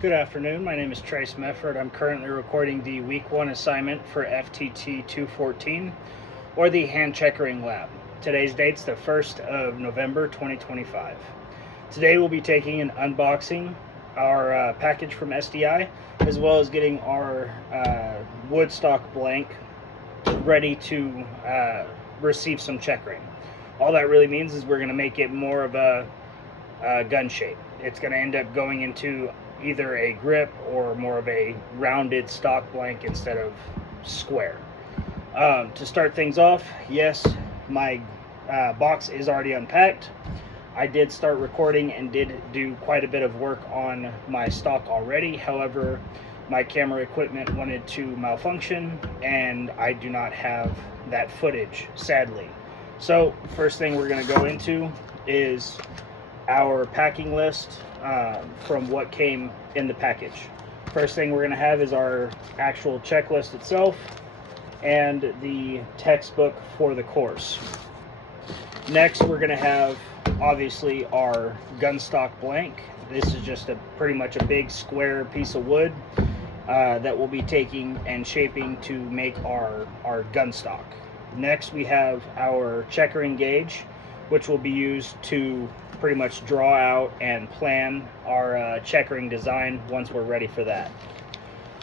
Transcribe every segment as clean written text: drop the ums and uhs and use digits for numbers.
Good afternoon. My name is Trace Mefford. I'm currently recording the Week 1 assignment for FTT214, or the Hand Checkering Lab. Today's date's the 1st of November 2025. Today we'll be taking an unboxing our package from SDI, as well as getting our wood stock blank ready to receive some checkering. All that really means is we're going to make it more of a gun shape. It's going to end up going into either a grip or more of a rounded stock blank instead of square. To start things off, yes, my box is already unpacked. I did start recording and did do quite a bit of work on my stock already. However, my camera equipment wanted to malfunction and I do not have that footage, sadly. So first thing we're going to go into is our packing list from what came in the package. First thing we're going to have is our actual checklist itself and the textbook for the course. Next, we're going to have obviously our gun stock blank. This is just pretty much a big square piece of wood that we'll be taking and shaping to make our gun stock. Next, we have our checkering gauge, which will be used to pretty much draw out and plan our checkering design once we're ready for that.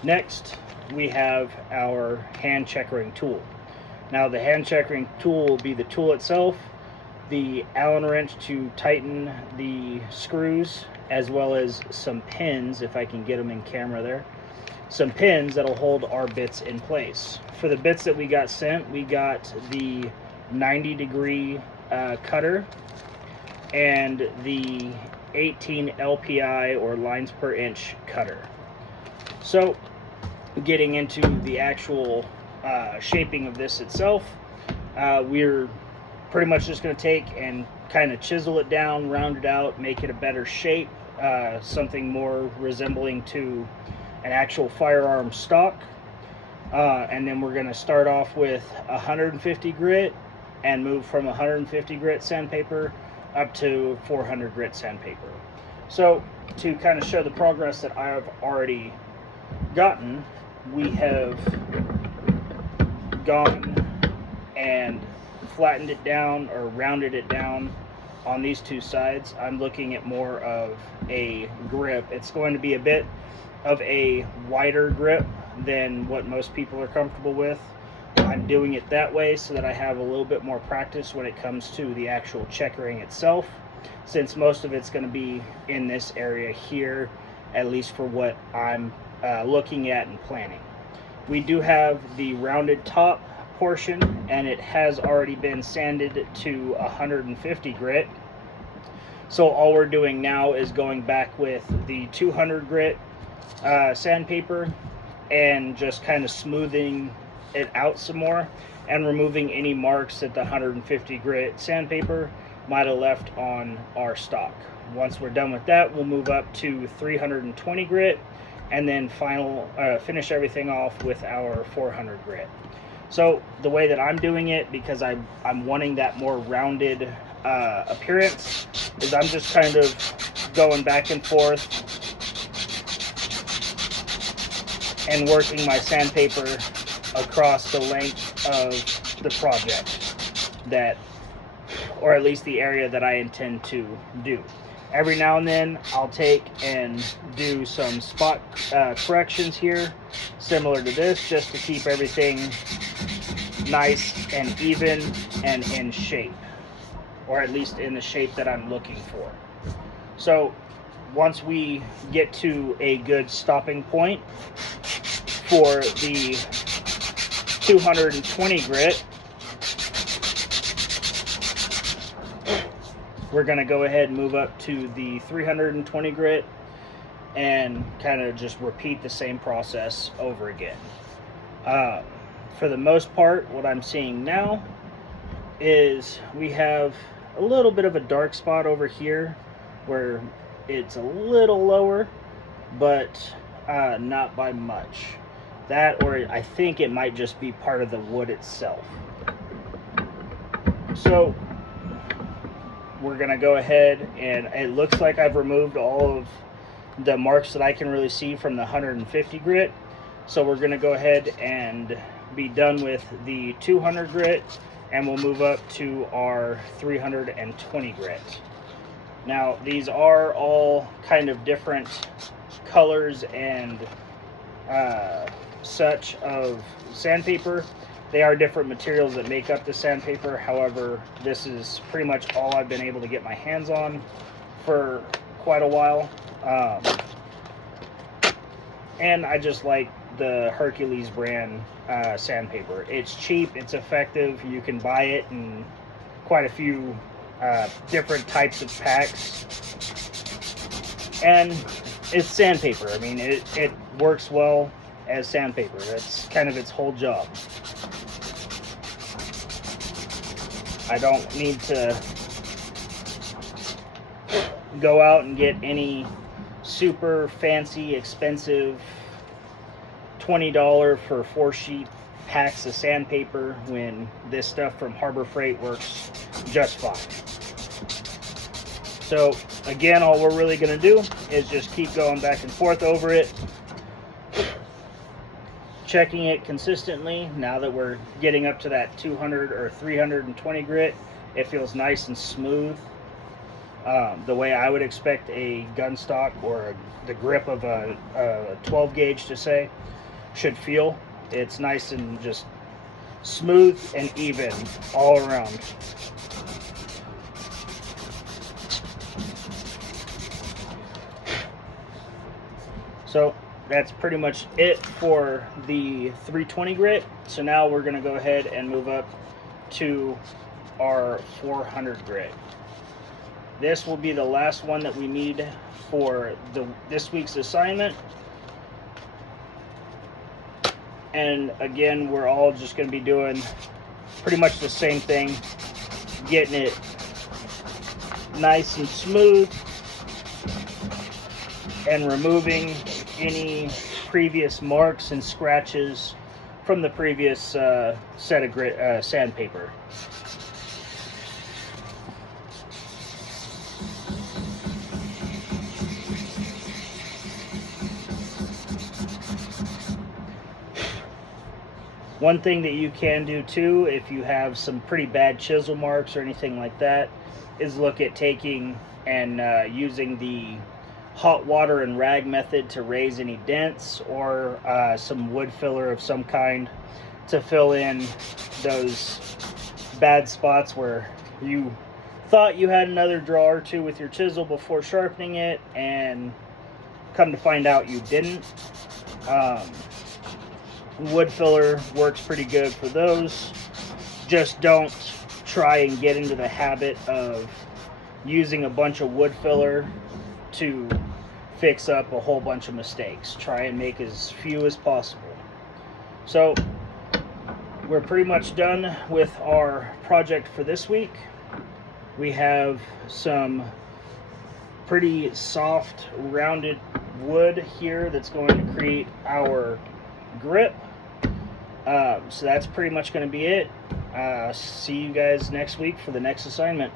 Next, we have our hand checkering tool. Now, the hand checkering tool will be the tool itself, the Allen wrench to tighten the screws, as well as some pins, if I can get them in camera there, some pins that'll hold our bits in place. For the bits that we got sent, we got the 90-degree cutter and the 18 LPI or lines per inch cutter. So getting into the actual shaping of this itself, we're pretty much just going to take and kind of chisel it down, round it out, make it a better shape, something more resembling to an actual firearm stock. And then we're going to start off with 150 grit and move from 150 grit sandpaper up to 400 grit sandpaper. So to kind of show the progress that I have already gotten, we have gone and flattened it down or rounded it down on these two sides. I'm looking at more of a grip. It's going to be a bit of a wider grip than what most people are comfortable with. I'm doing it that way so that I have a little bit more practice when it comes to the actual checkering itself, since most of it's going to be in this area here, at least for what I'm looking at and planning. We do have the rounded top portion, and it has already been sanded to 150 grit. So all we're doing now is going back with the 200 grit sandpaper and just kind of smoothing it out some more and removing any marks that the 150 grit sandpaper might have left on our stock. Once we're done with that, we'll move up to 320 grit and then finish everything off with our 400 grit. So the way that I'm doing it, because I'm wanting that more rounded appearance, is I'm just kind of going back and forth and working my sandpaper across the length of the project, or at least the area that I intend to do. Every now and then I'll take and do some spot corrections here, similar to this, just to keep everything nice and even and in shape, or at least in the shape that I'm looking for. So once we get to a good stopping point for the 220 grit, we're going to go ahead and move up to the 320 grit and kind of just repeat the same process over again. For the most part, what I'm seeing now is we have a little bit of a dark spot over here where it's a little lower, but not by much. That, or I think it might just be part of the wood itself. So we're gonna go ahead, and it looks like I've removed all of the marks that I can really see from the 150 grit. So we're going to go ahead and be done with the 200 grit, and we'll move up to our 320 grit. Now these are all kind of different colors and such of sandpaper. They are different materials that make up the sandpaper. However, this is pretty much all I've been able to get my hands on for quite a while. And I just like the Hercules brand sandpaper. It's cheap, it's effective. You can buy it in quite a few different types of packs. And it's sandpaper. I mean, it works well as sandpaper. That's kind of its whole job. I don't need to go out and get any super fancy, expensive $20 for 4-sheet packs of sandpaper when this stuff from Harbor Freight works just fine. So again, all we're really going to do is just keep going back and forth over it, checking it consistently. Now that we're getting up to that 200 or 320 grit, it feels nice and smooth, the way I would expect a gun stock or the grip of a 12 gauge to say should feel. It's nice and just smooth and even all around. So that's pretty much it for the 320 grit. So now we're going to go ahead and move up to our 400 grit. This will be the last one that we need for this week's assignment. And again, we're all just going to be doing pretty much the same thing, getting it nice and smooth and removing any previous marks and scratches from the previous set of sandpaper. One thing that you can do too, if you have some pretty bad chisel marks or anything like that, is look at taking and using the hot water and rag method to raise any dents, or some wood filler of some kind to fill in those bad spots where you thought you had another draw or two with your chisel before sharpening it, and come to find out you didn't. Wood filler works pretty good for those. Just don't try and get into the habit of using a bunch of wood filler to fix up a whole bunch of mistakes. Try and make as few as possible. So we're pretty much done with our project for this week. We have some pretty soft rounded wood here that's going to create our grip. So that's pretty much going to be it. See you guys next week for the next assignment.